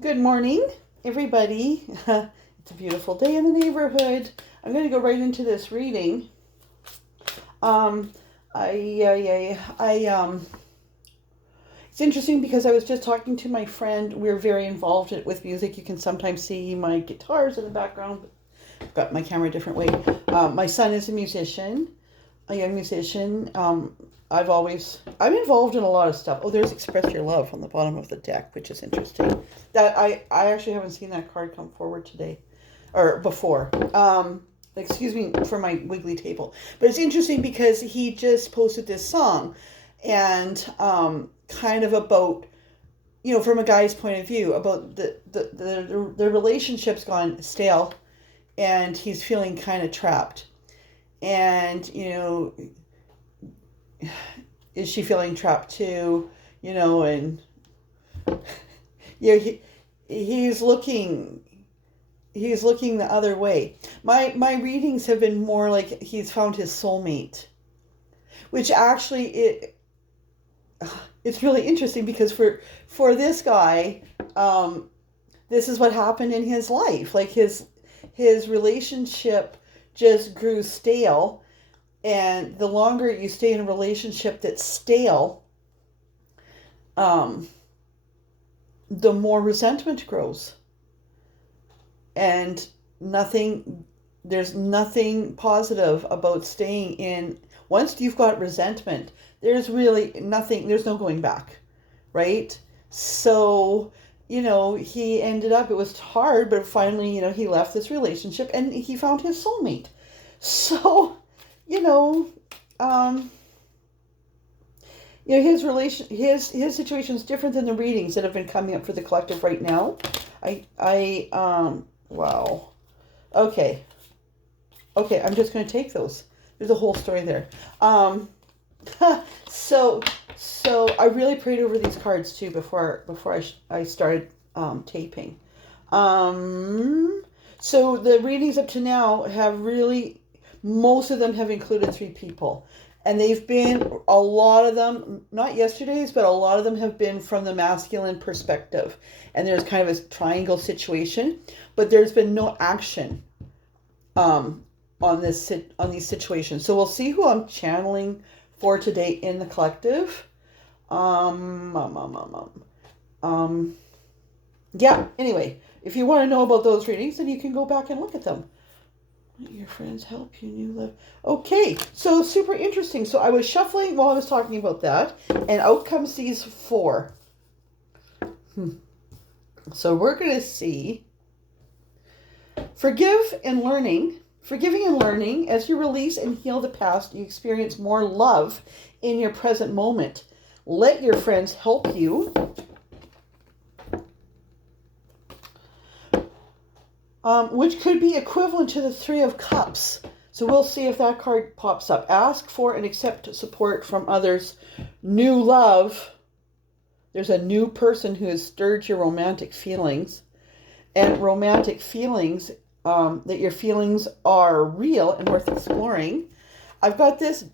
Good morning, everybody. It's a beautiful day in the neighborhood. I'm going to go right into this reading. Um, it's interesting because I was just talking to my friend. We're very involved with music. You can sometimes see my guitars in the background. I've got my camera a different way. My son is a musician, a young musician. I'm involved in a lot of stuff. Oh, there's Express Your Love on the bottom of the deck, which is interesting. That I actually haven't seen that card come forward today or before. Excuse me for my wiggly table. But it's interesting because he just posted this song and kind of about, from a guy's point of view, about the relationship's gone stale and he's feeling kind of trapped. And, is she feeling trapped too? And he, he's looking the other way. My readings have been more like he's found his soulmate, which actually it's really interesting because for this guy, this is what happened in his life. Like his relationship just grew stale, and the longer you stay in a relationship that's stale, the more resentment grows. And there's nothing positive about staying in. Once you've got resentment, there's really nothing, there's no going back, right? So, he ended up, it was hard, but finally, he left this relationship and he found his soulmate. So, his situation is different than the readings that have been coming up for the collective right now. Wow. Okay, I'm just going to take those. There's a whole story there. So I really prayed over these cards too before I started taping. So the readings up to now have really, most of them have included 3 people. And they've been, a lot of them, not yesterday's, but a lot of them have been from the masculine perspective. And there's kind of a triangle situation, but there's been no action on these situations. So we'll see who I'm channeling for today in the collective. Yeah, anyway, if you want to know about those readings, then you can go back and look at them. Let your friends help you, new love. Okay, so super interesting. So I was shuffling while I was talking about that, and out comes these 4. So we're going to see forgiving and learning. As you release and heal the past, you experience more love in your present moment. Let your friends help you. Which could be equivalent to the 3 of Cups. So we'll see if that card pops up. Ask for and accept support from others. New love. There's a new person who has stirred your romantic feelings. And romantic feelings, that your feelings are real and worth exploring. I've got this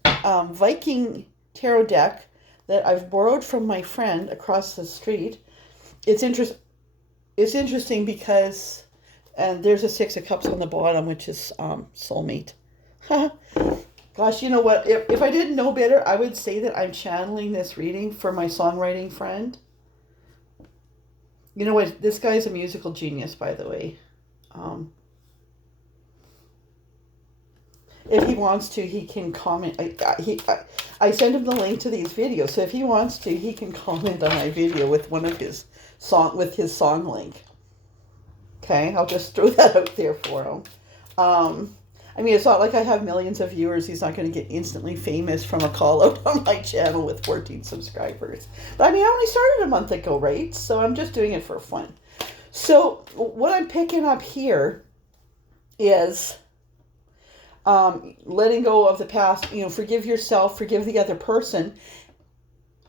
Viking tarot deck that I've borrowed from my friend across the street. It's interesting because... And there's a 6 of Cups on the bottom, which is soulmate. Gosh, you know what? If I didn't know better, I would say that I'm channeling this reading for my songwriting friend. You know what? This guy's a musical genius, by the way. If he wants to, he can comment. I send him the link to these videos, so if he wants to, he can comment on my video with his song link. Okay, I'll just throw that out there for him. It's not like I have millions of viewers. He's not going to get instantly famous from a call out on my channel with 14 subscribers. But I only started a month ago, right? So I'm just doing it for fun. So what I'm picking up here is letting go of the past. Forgive yourself, forgive the other person.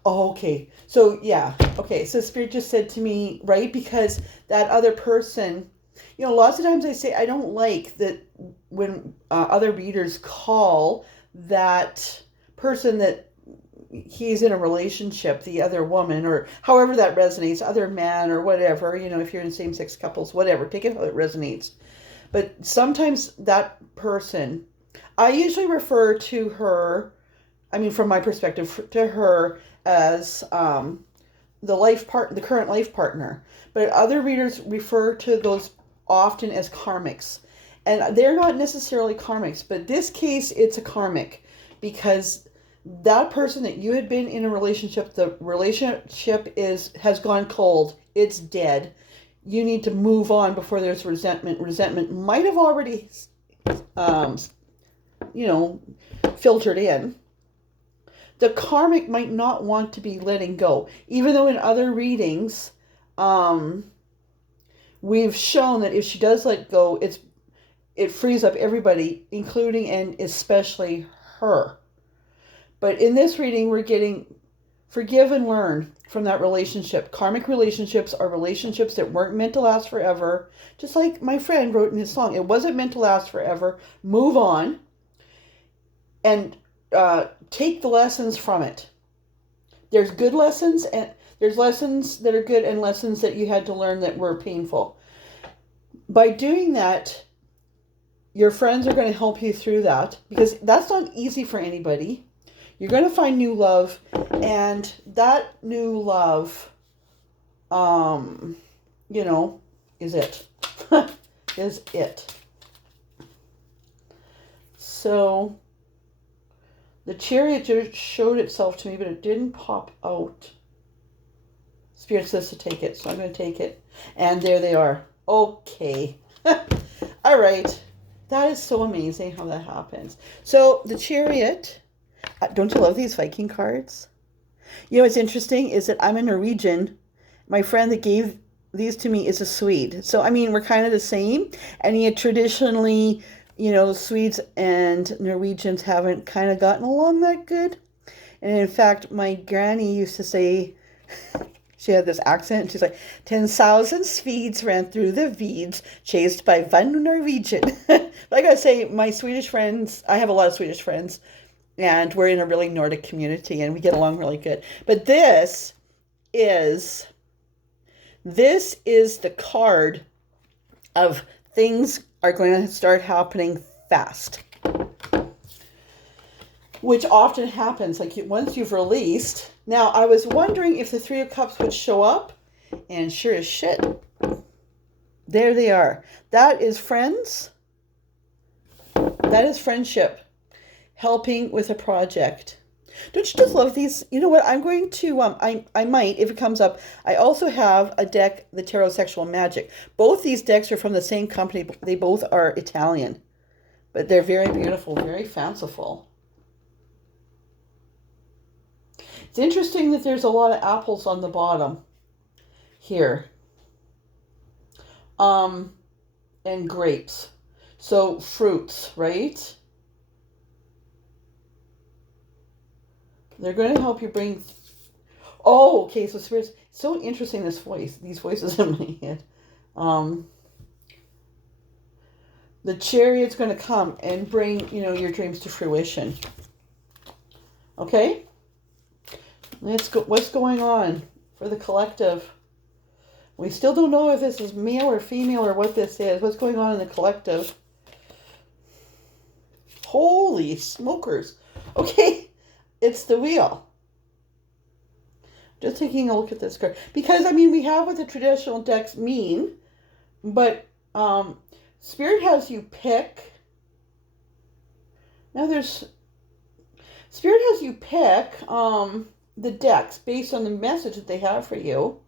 Oh, okay. So, yeah. Okay. So Spirit just said to me, right? Because that other person, lots of times I say I don't like that when other readers call that person that he's in a relationship, the other woman, or however that resonates, other man or whatever, if you're in same-sex couples, whatever, take it how it resonates. But sometimes that person, I usually refer to her, from my perspective, to her as the current life partner. But other readers refer to those often as karmics. And they're not necessarily karmics, but this case, it's a karmic, because that person that you had been in a relationship, the relationship has gone cold. It's dead. You need to move on before there's resentment. Resentment might have already, filtered in. The karmic might not want to be letting go, even though in other readings, we've shown that if she does let go, it frees up everybody, including and especially her. But in this reading, we're getting forgive and learn from that relationship. Karmic relationships are relationships that weren't meant to last forever. Just like my friend wrote in his song, it wasn't meant to last forever. Move on and take the lessons from it. There's good lessons, and there's lessons that are good and lessons that you had to learn that were painful. By doing that, your friends are going to help you through that, because that's not easy for anybody. You're going to find new love, and that new love, is it. is it. So, the chariot just showed itself to me, but it didn't pop out. Spirit says to take it, so I'm going to take it. And there they are. Okay. All right. That is so amazing how that happens. So, the chariot... don't you love these Viking cards? What's interesting is that I'm a Norwegian. My friend that gave these to me is a Swede. So, we're kind of the same. And yet traditionally, Swedes and Norwegians haven't kind of gotten along that good. And in fact, my granny used to say, she had this accent. She's like, 10,000 Swedes ran through the weeds, chased by one Norwegian. But I got to say, my Swedish friends, I have a lot of Swedish friends. And we're in a really Nordic community, and we get along really good. But this is the card of things are going to start happening fast. Which often happens, like once you've released. Now, I was wondering if the Three of Cups would show up, and sure as shit, there they are. That is friends. That is friendship. Helping with a project. Don't you just love these? You know what? I'm going to, I might, if it comes up, I also have a deck, the Tarot Sexual Magic. Both these decks are from the same company. They both are Italian. But they're very beautiful, very fanciful. It's interesting that there's a lot of apples on the bottom here. And grapes. So fruits, right? They're going to help you bring... Oh, okay, so spirits... So interesting, these voices in my head. The chariot's going to come and bring, your dreams to fruition. Okay? Let's go. What's going on for the collective? We still don't know if this is male or female or what this is. What's going on in the collective? Holy smokers. Okay. It's the wheel. Just taking a look at this card. Because, we have what the traditional decks mean. But Spirit has you pick. Now Spirit has you pick the decks based on the message that they have for you.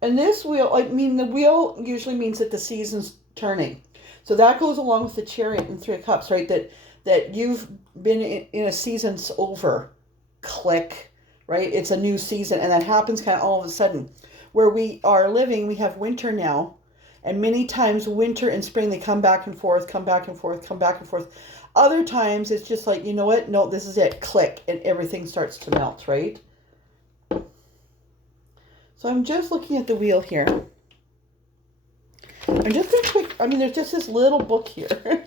And this wheel, the wheel usually means that the season's turning. So that goes along with the chariot and Three of Cups, right? That you've been in a season's over. Click, right? It's a new season, and that happens kind of all of a sudden. Where we are living, we have winter now, and many times winter and spring, they come back and forth, come back and forth, come back and forth. Other times, it's just like, you know what? No, this is it. Click, and everything starts to melt, right? So I'm just looking at the wheel here. I'm just going to quick, there's just this little book here.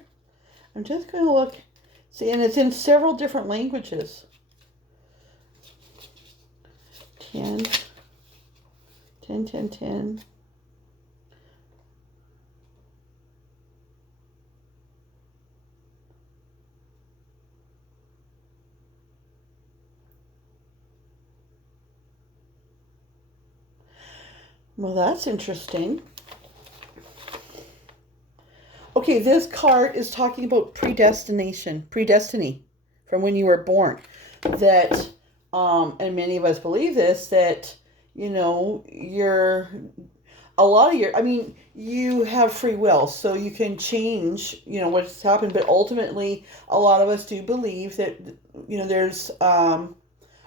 I'm just going to look. See, and it's in several different languages. 10, 10, 10, 10. Well, that's interesting. Okay, this card is talking about predestiny from when you were born. That, and many of us believe this, that, you know, you have free will, so you can change, you know, what's happened. But ultimately, a lot of us do believe that, you know, there's a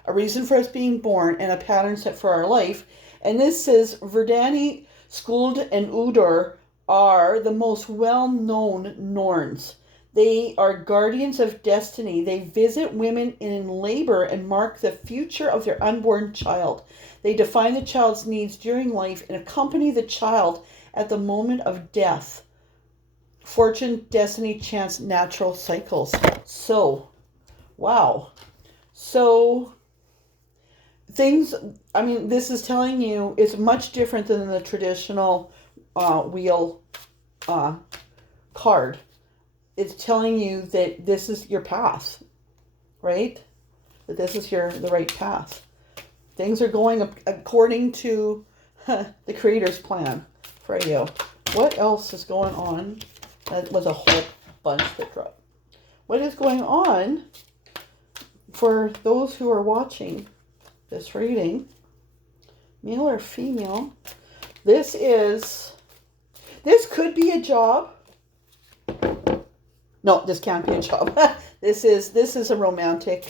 reason for us being born and a pattern set for our life. And this says Verdani, Skuld, and Udor are the most well-known Norns. They are guardians of destiny. They visit women in labor and mark the future of their unborn child. They define the child's needs during life and accompany the child at the moment of death. Fortune, destiny, chance, natural cycles. So, wow. So, this is telling you it's much different than the traditional wheel card. It's telling you that this is your path, right? That this is the right path. Things are going according to the Creator's plan for you. What else is going on? That was a whole bunch that dropped. What is going on for those who are watching this reading, male or female? This could be a job. No, this can't be a job. This is a romantic.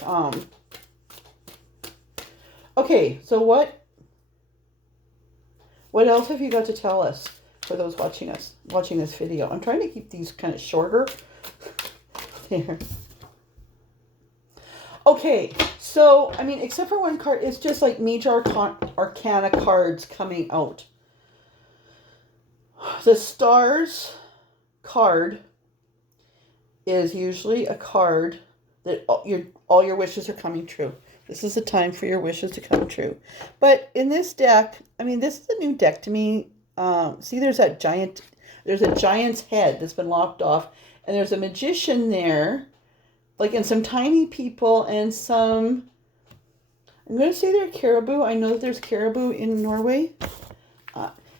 Okay, so what else have you got to tell us for those watching this video? I'm trying to keep these kind of shorter. There. Okay, so except for one card, it's just like major arcana cards coming out. The Stars card is usually a card that all your wishes are coming true. This is the time for your wishes to come true. But in this deck, this is a new deck to me. See, there's a giant's head that's been lopped off, and there's a magician there, and some tiny people and some, I'm going to say they're caribou. I know that there's caribou in Norway.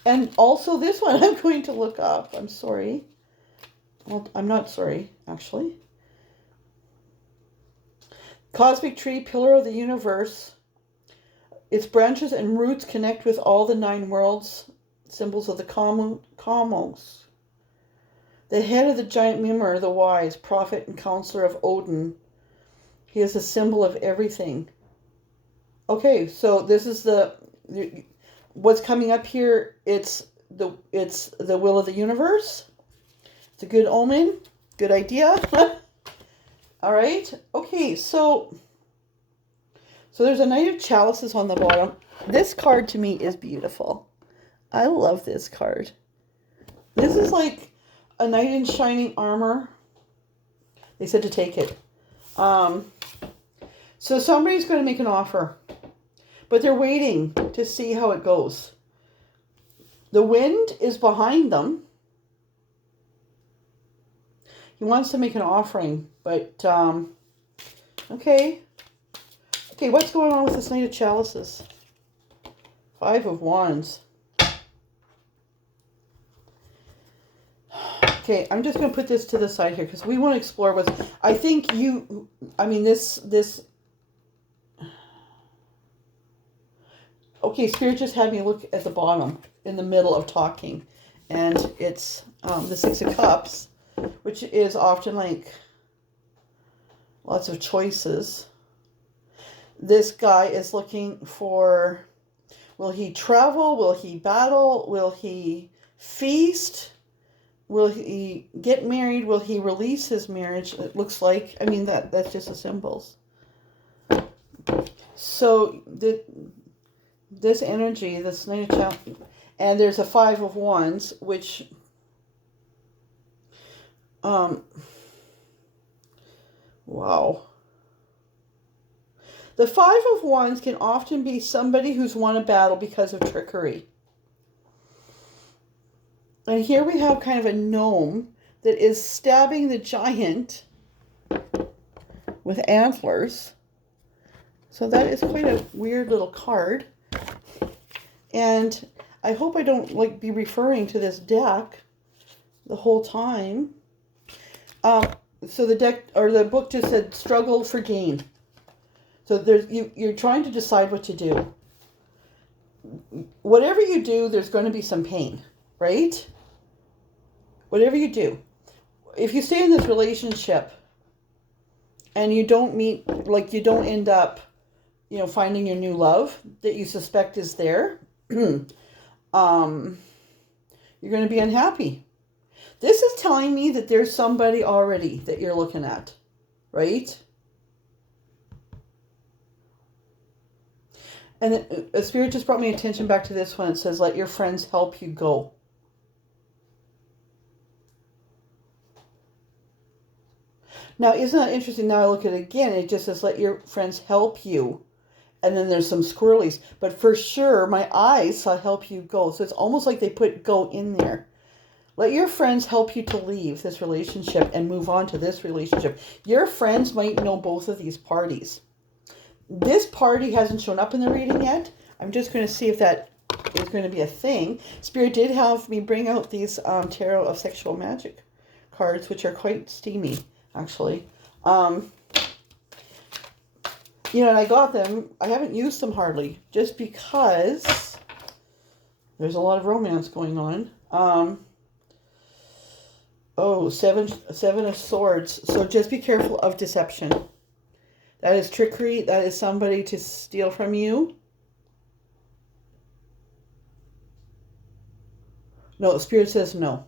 And also this one I'm going to look up. I'm sorry. Well, I'm not sorry, actually. Cosmic tree, pillar of the universe. Its branches and roots connect with all the 9 worlds, symbols of the cosmos. The head of the giant Mimir, the wise, prophet and counselor of Odin. He is a symbol of everything. Okay, so this is what's coming up here. It's the will of the universe. It's a good omen. Good idea. All right. Okay, so there's a Knight of Chalices on the bottom. This card to me is beautiful. I love this card. This is like a knight in shining armor. They said to take it. So somebody's going to make an offer, but they're waiting to see how it goes. The wind is behind them. He wants to make an offering, but okay. Okay, what's going on with this Knight of Chalices? 5 of Wands. Okay, I'm just going to put this to the side here because we want to explore what I think this. Okay, Spirit just had me look at the bottom in the middle of talking, and it's the 6 of Cups, which is often like lots of choices. This guy is looking for, will he travel? Will he battle? Will he feast? Will he get married? Will he release his marriage? It looks like, that's just the symbols. So this energy, this Knight of Chalices, and there's a 5 of Wands, which wow. The Five of Wands can often be somebody who's won a battle because of trickery. And here we have kind of a gnome that is stabbing the giant with antlers. So that is quite a weird little card. And I hope I don't like be referring to this deck the whole time. So the deck or the book just said struggle for gain. So you're trying to decide what to do. Whatever you do, there's going to be some pain, right? Whatever you do. If you stay in this relationship and you don't meet, like you don't end up, finding your new love that you suspect is there, you're going to be unhappy. This is telling me that there's somebody already that you're looking at, right? And a spirit just brought my attention back to this one. It says, let your friends help you go. Now, isn't that interesting? Now I look at it again. It just says, let your friends help you. And then there's some squirrelies. But for sure, my eyes saw help you go. So it's almost like they put go in there. Let your friends help you to leave this relationship and move on to this relationship. Your friends might know both of these parties. This party hasn't shown up in the reading yet. I'm just going to see if that is going to be a thing. Spirit did have me bring out these Tarot of Sexual Magic cards, which are quite steamy, actually. And I got them. I haven't used them hardly, just because there's a lot of romance going on. Seven of Swords. So just be careful of deception. That is trickery. That is somebody to steal from you. No, the Spirit says no.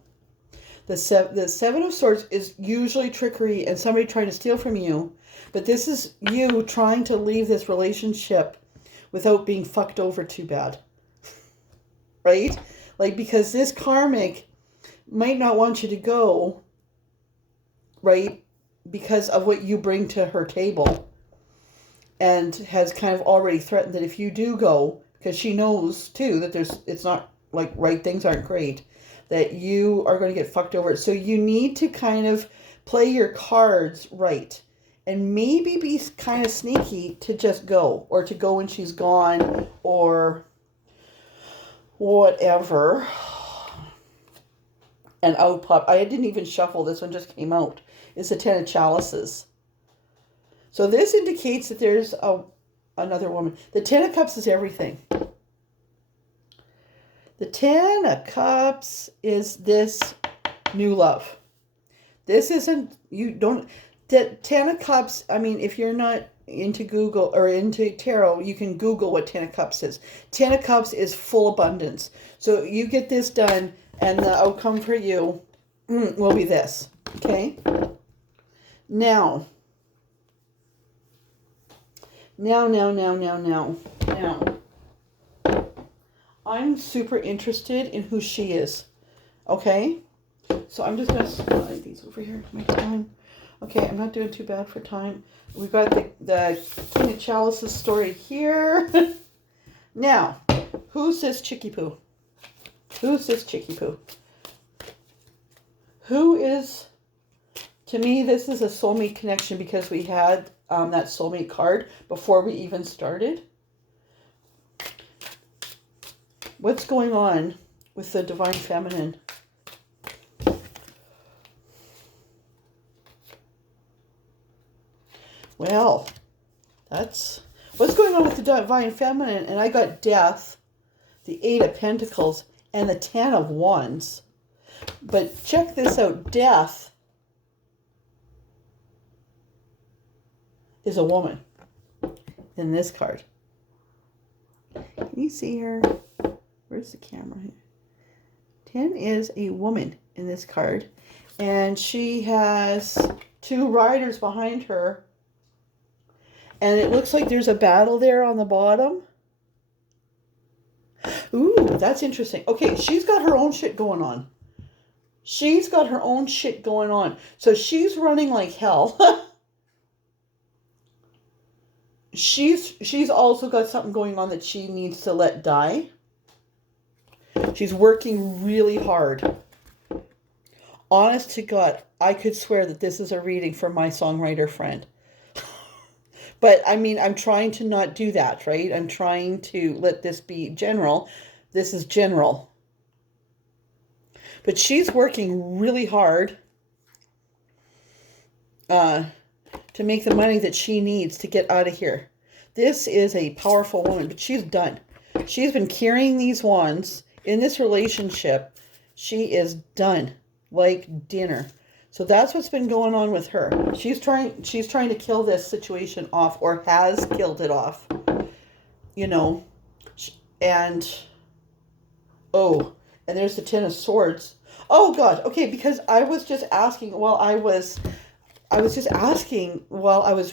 The Seven of Swords is usually trickery and somebody trying to steal from you. But this is you trying to leave this relationship without being fucked over too bad. Right? Like, because this karmic might not want you to go, right? Because of what you bring to her table. And has kind of already threatened that if you do go, because she knows too that it's not like right, things aren't great, that you are going to get fucked over. So you need to kind of play your cards right. And maybe be kind of sneaky to just go. Or to go when she's gone. Or whatever. And out pop. I didn't even shuffle. This one just came out. It's the Ten of Chalices. So this indicates that there's another woman. The Ten of Cups is everything. The Ten of Cups is this new love. This isn't, the Ten of Cups, I mean, if you're not into Google or into tarot, you can Google what Ten of Cups is. Ten of Cups is full abundance. So you get this done and the outcome for you will be this. Okay? Now, I'm super interested in who she is. Okay? So I'm just going to slide these over here to my time. Okay, I'm not doing too bad for time. We've got the King of Chalices story here. Now, who's this Chicky Poo? Who's this Chicky Poo? Who is, to me, this is a soulmate connection because we had that soulmate card before we even started. What's going on with the Divine Feminine? Well, that's what's going on with the Divine Feminine. And I got Death, the Eight of Pentacles, and the Ten of Wands. But check this out. Death is a woman in this card. Can you see her? Where's the camera here? 10 is a woman in this card. And she has two riders behind her. And it looks like there's a battle there on the bottom. Ooh, that's interesting. Okay, she's got her own shit going on. She's got her own shit going on. So she's running like hell. she's also got something going on that she needs to let die. She's working really hard. Honest to God, I could swear that this is a reading for my songwriter friend. But I mean, I'm trying to not do that, right? I'm trying to let this be general. This is general. But she's working really hard to make the money that she needs to get out of here. This is a powerful woman, but she's done. She's been carrying these wands in this relationship. She is done, like dinner. So that's what's been going on with her. She's trying to kill this situation off, or has killed it off. You know, and oh, and there's the Ten of Swords. Oh God, okay, because I was just asking while I was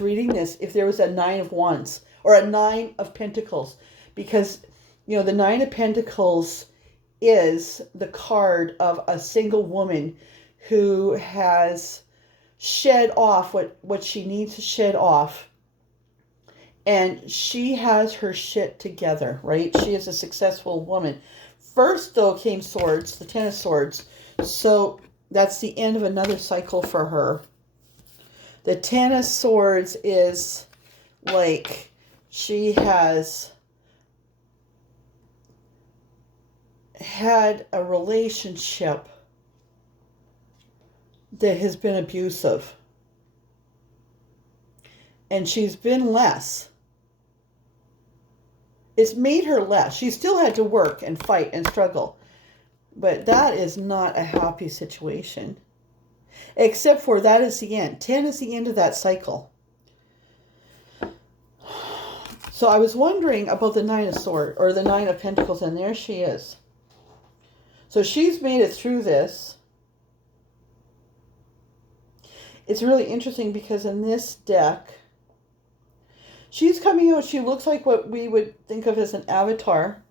reading this if there was a Nine of Wands or a Nine of Pentacles, because you know the Nine of Pentacles is the card of a single woman who has shed off what she needs to shed off. And she has her shit together, right? She is a successful woman. First, though, came Swords, the Ten of Swords. So that's the end of another cycle for her. The Ten of Swords is like she has had a relationship that has been abusive. And she's been less. It's made her less. She still had to work and fight and struggle. But that is not a happy situation. Except for that is the end. 10 is the end of that cycle. So I was wondering about the Nine of Swords, or the Nine of Pentacles, and there she is. So she's made it through this. It's really interesting because in this deck, she's coming out, she looks like what we would think of as an avatar.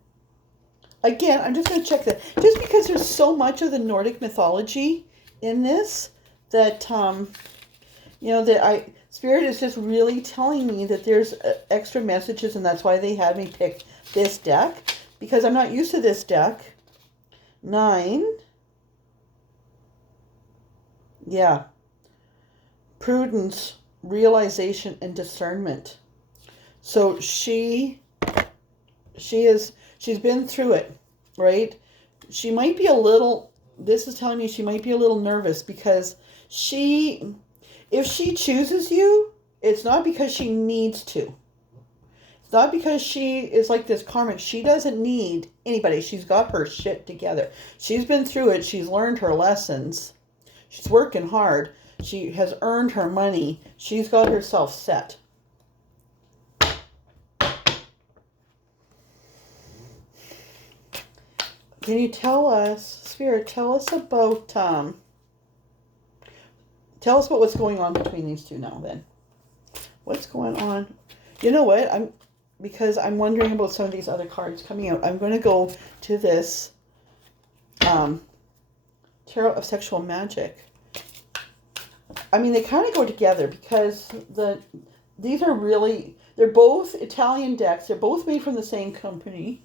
Again, I'm just going to check that. Just because there's so much of the Nordic mythology in this, that, you know, that Spirit is just really telling me that there's extra messages, and that's why they had me pick this deck, because I'm not used to this deck. 9. Yeah. Prudence, realization, and discernment. So she's been through it, right? She might be a little, this is telling me she might be a little nervous, because if she chooses you, it's not because she needs to. It's not because she is like this karmic. She doesn't need anybody. She's got her shit together. She's been through it. She's learned her lessons. She's working hard. She has earned her money. She's got herself set. Can you tell us, Spirit, tell us about what's going on between these two now then. What's going on? You know what? Because I'm wondering about some of these other cards coming out. I'm going to go to this Tarot of Sexual Magic. I mean, they kind of go together because these are really, they're both Italian decks. They're both made from the same company.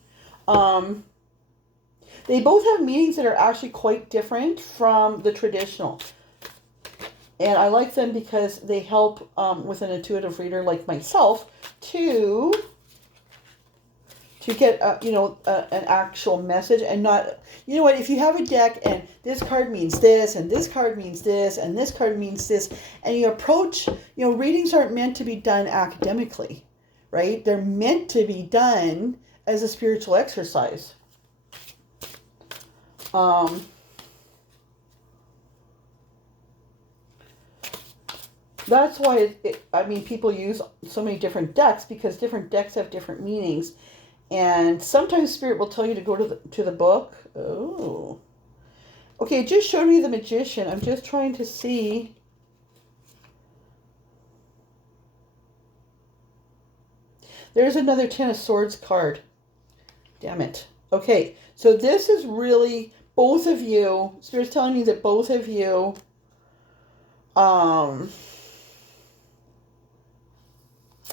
They both have meanings that are actually quite different from the traditional. And I like them because they help with an intuitive reader like myself to get an actual message, and not, you know what, if you have a deck and this card means this and this card means this and this card means this, and you approach, readings aren't meant to be done academically, right? They're meant to be done as a spiritual exercise. That's why people use so many different decks, because different decks have different meanings. And sometimes Spirit will tell you to go to the book. Oh. Okay, it just showed me the Magician. I'm just trying to see. There's another Ten of Swords card. Damn it. Okay, so this is really both of you. Spirit's telling me that both of you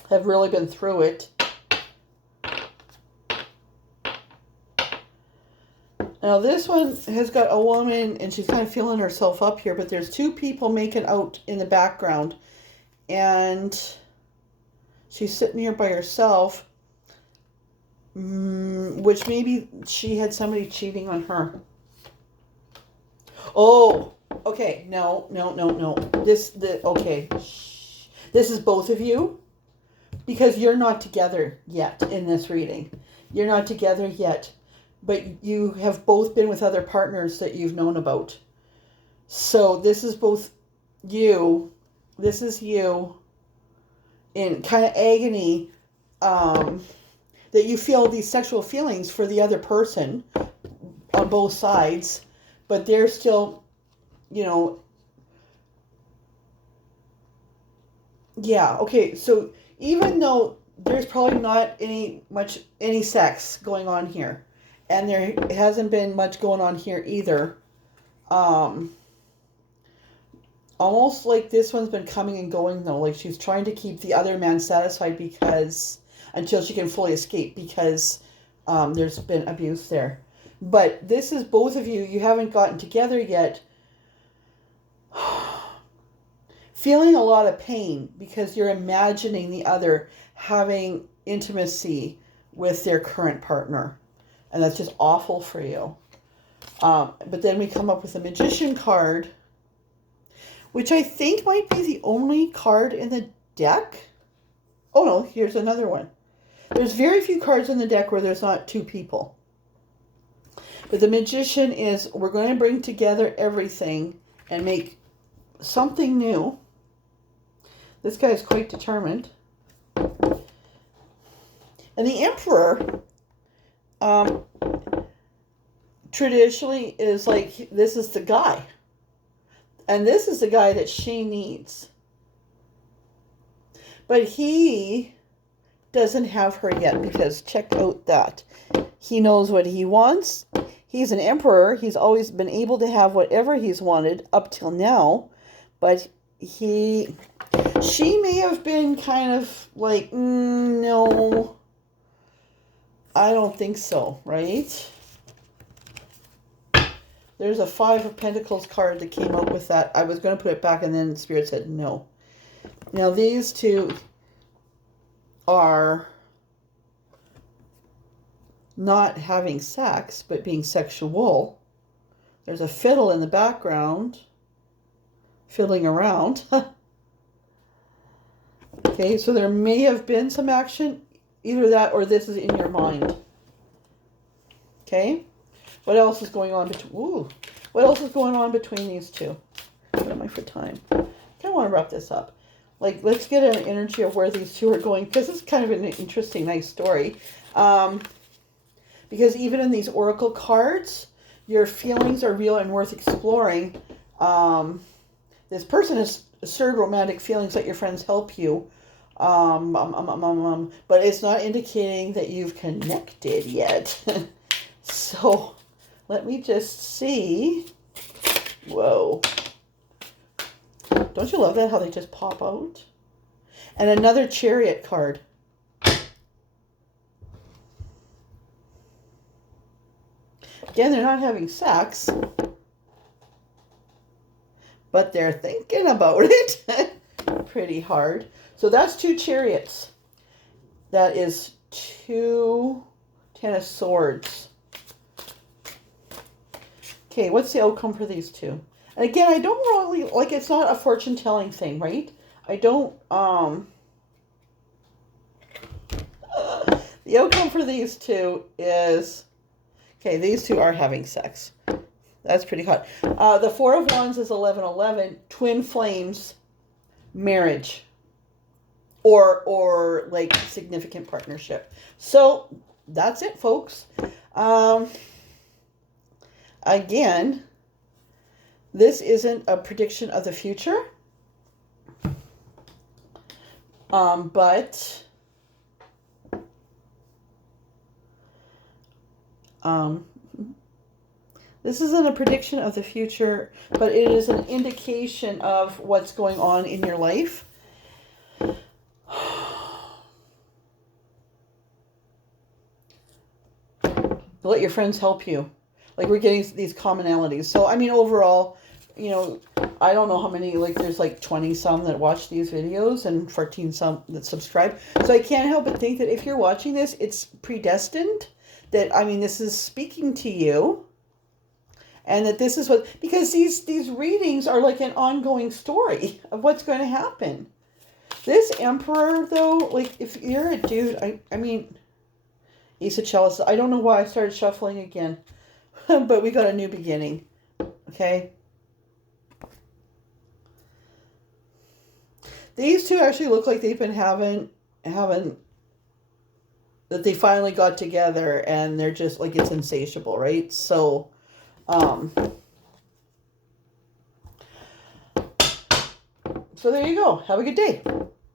have really been through it. Now this one has got a woman and she's kind of feeling herself up here, but there's two people making out in the background and she's sitting here by herself, which maybe she had somebody cheating on her. Oh, okay. No. Okay. This is both of you because you're not together yet in this reading. You're not together yet. But you have both been with other partners that you've known about. So this is both you. This is you in kind of agony, that you feel these sexual feelings for the other person on both sides, but they're still, yeah, okay. So even though there's probably not any sex going on here, and there hasn't been much going on here either. Almost like this one's been coming and going though. Like she's trying to keep the other man satisfied until she can fully escape because there's been abuse there. But this is both of you. You haven't gotten together yet. Feeling a lot of pain because you're imagining the other having intimacy with their current partner. And that's just awful for you. But then we come up with a Magician card, which I think might be the only card in the deck. Oh no, here's another one. There's very few cards in the deck where there's not two people. But the Magician is, we're going to bring together everything and make something new. This guy is quite determined. And the Emperor... traditionally is like, this is the guy. And this is the guy that she needs. But he doesn't have her yet because check out that. He knows what he wants. He's an emperor. He's always been able to have whatever he's wanted up till now. But she may have been kind of like, no, I don't think so, right? There's a 5 of Pentacles card that came up with that. I was going to put it back and then Spirit said no. Now these two are not having sex, but being sexual. There's a fiddle in the background, fiddling around. Okay, so there may have been some action. Either that or this is in your mind. Okay? What else is going on what else is going on between these two? What am I for time? I kind of want to wrap this up. Like, let's get an energy of where these two are going, because it's kind of an interesting, nice story. Because even in these oracle cards, your feelings are real and worth exploring. This person has asserted romantic feelings that your friends help you. But it's not indicating that you've connected yet. So... let me just see. Whoa. Don't you love that, how they just pop out? And another Chariot card. Again, they're not having sex. But they're thinking about it pretty hard. So that's 2 Chariots. That is 2 Ten of Swords. Okay, what's the outcome for these two? And again, I don't really, like, it's not a fortune-telling thing, right? I don't, the outcome for these two is, okay, these two are having sex. That's pretty hot. The 4 of Wands is 11-11, twin flames, marriage, or like significant partnership. So that's it, folks. Again, this isn't a prediction of the future, but this isn't a prediction of the future, but it is an indication of what's going on in your life. Let your friends help you. Like we're getting these commonalities. So I mean, overall, you know, I don't know how many. Like there's like 20 some that watch these videos and 14 some that subscribe. So I can't help but think that if you're watching this, it's predestined. That I mean, this is speaking to you. And that this is what, because these readings are like an ongoing story of what's going to happen. This emperor, though, like, if you're a dude, I mean, Ace of Chalice, I don't know why I started shuffling again, but we got a new beginning, okay? These two actually look like they've been having, that they finally got together, and they're just, like, it's insatiable, right? So, so there you go. Have a good day.